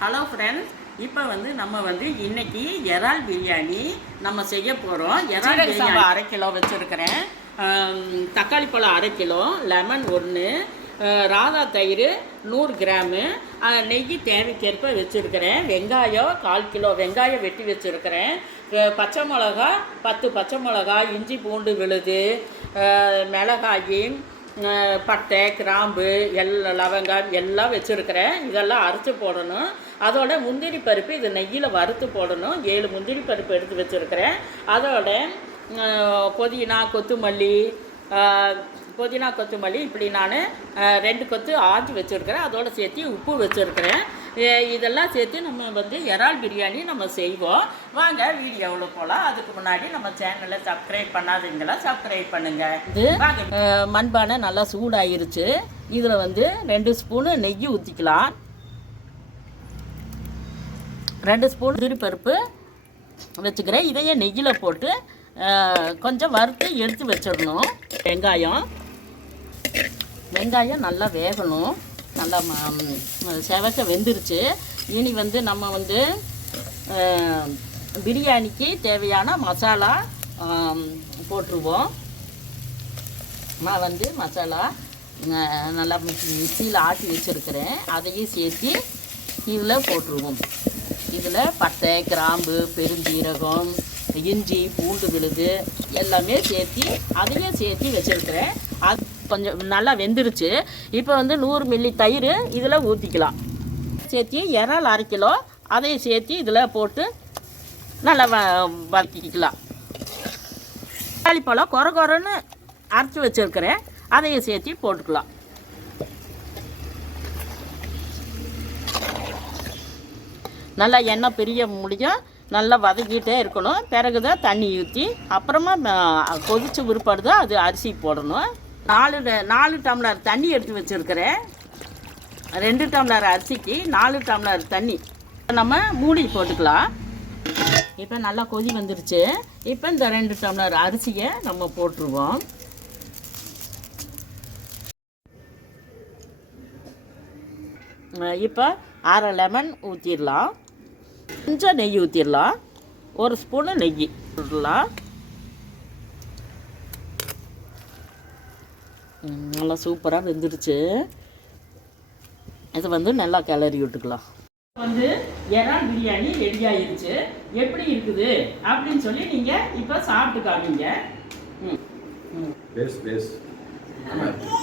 Hello friends இப்போ வந்து நம்ம வந்து இன்னைக்கு இறால் பிரியாணி நம்ம செய்ய போகிறோம் இறால் பிரியாணி அரை கிலோ வச்சுருக்கிறேன். தக்காளி பழம் அரை கிலோ லெமன் ஒன்று ராதா தயிர் நூறு கிராமு நெய் தேவைக்கேற்ப வச்சுருக்கிறேன். வெங்காயம் கால் கிலோ வெங்காயம் வெட்டி வச்சுருக்கிறேன். பச்சை மிளகா பத்து பச்சை மிளகா இஞ்சி பூண்டு விழுது அஹ், மிளகாய் அஹ் பட்டை கிராம்பு எல்லா லவங்கம் எல்லாம் வச்சுருக்கிறேன். இதெல்லாம் அரைச்சி போடணும். அதோட முந்திரி பருப்பு இது நெய்யில் வறுத்து போடணும். ஏழு முந்திரி பருப்பு எடுத்து வச்சுருக்கிறேன். அதோட புதினா கொத்தமல்லி புதினா கொத்தமல்லி இப்படி நான் ரெண்டு கொத்து ஆஞ்சி வச்சுருக்கிறேன். அதோட சேர்த்து உப்பு வச்சுருக்கிறேன். இதெல்லாம் சேர்த்து நம்ம வந்து இறால் பிரியாணி நம்ம செய்வோம். வாங்க வீடியோவில் போகலாம் அதுக்கு முன்னாடி நம்ம சேனலை சப்ஸ்கிரைப் பண்ணாதீங்களா சப்ஸ்கிரைப் பண்ணுங்க. இது மண்பானை நல்லா சூடாயிருச்சு. இதில் வந்து ரெண்டு ஸ்பூனு நெய் ஊற்றிக்கலாம் ரெண்டு ஸ்பூன் திருப்பருப்பு வச்சுக்கிறேன். இதையே நெய்யில் போட்டு கொஞ்சம் வறுத்து எடுத்து வச்சிடணும். வெங்காயம். வெங்காயம் நல்லா வேகணும். நல்லா ம- செவக்க வெந்துருச்சு. இனி வந்து நம்ம வந்து பிரியாணிக்கு தேவையான மசாலா போட்டுருவோம். நான் வந்து மசாலா நல்லா மிக்சியில் ஆட்டி வச்சுருக்கிறேன். அதையும் சேர்த்து இதில் போட்டுருவோம். இதில் பட்டை கிராம்பு பெருஞ்சீரகம் இஞ்சி பூண்டு விழுது எல்லாமே சேர்த்து அதையும் சேர்த்து வச்சுருக்கிறேன். அது கொஞ்சம் நல்லா வெந்துருச்சு. இப்போ வந்து நூறு மில்லி தயிர் இதில் ஊற்றிக்கலாம் சேர்த்து இறால் அரை கிலோ அதையும் சேர்த்து இதில் போட்டு நல்லா வ வதக்கிக்கலாம். தக்காளி பழம் குறை குறைன்னு அரைச்சி வச்சுருக்கிறேன். அதையும் சேர்த்து போட்டுக்கலாம். நல்லா எண்ணெய் பிரிய முடியும். நல்லா வதக்கிட்டே இருக்கணும். பிறகு தான் தண்ணி ஊற்றி அப்புறமா கொதித்த விற்பாடு தான் அது அரிசி போடணும். நாலு ட- நாலு டம்ளர் தண்ணி எடுத்து வச்சுருக்கிறேன். ரெண்டு டம்ளர் அரிசிக்கு நாலு டம்ளர் தண்ணி. நம்ம மூடி போட்டுக்கலாம். இப்போ நல்லா கொதி வந்துருச்சு. இப்போ இந்த ரெண்டு டம்ளர் அரிசியை நம்ம போட்டுருவோம். இப்போ அரை லெமன் ஊற்றிடலாம் கொஞ்சம் நெய் ஊற்றிடலாம் ஒரு ஸ்பூனு நெய் விடலாம் நல்லா சூப்பராக வெந்துடுச்சு இது வந்து நல்லா கிளறி விட்டுக்கலாம். வந்து இறால் பிரியாணி ரெடி ஆயிருச்சு. எப்படி இருக்குது அப்படின்னு சொல்லி நீங்கள் இப்போ சாப்பிட்டு காமிங்க.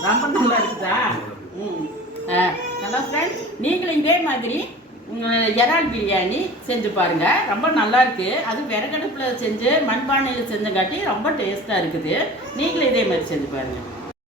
ரொம்ப நல்லா இருக்குதா? ம். ஆ, நல்லா ஃப்ரெண்ட்ஸ் நீங்களும் இதே மாதிரி இறால் பிரியாணி செஞ்சு பாருங்க. ரொம்ப நல்லா இருக்கு. அது விறகடுப்பில் செஞ்சு மண்பானையில் செஞ்சங்காட்டி ரொம்ப டேஸ்ட்டாக இருக்குது. நீங்களும் இதே மாதிரி செஞ்சு பாருங்க.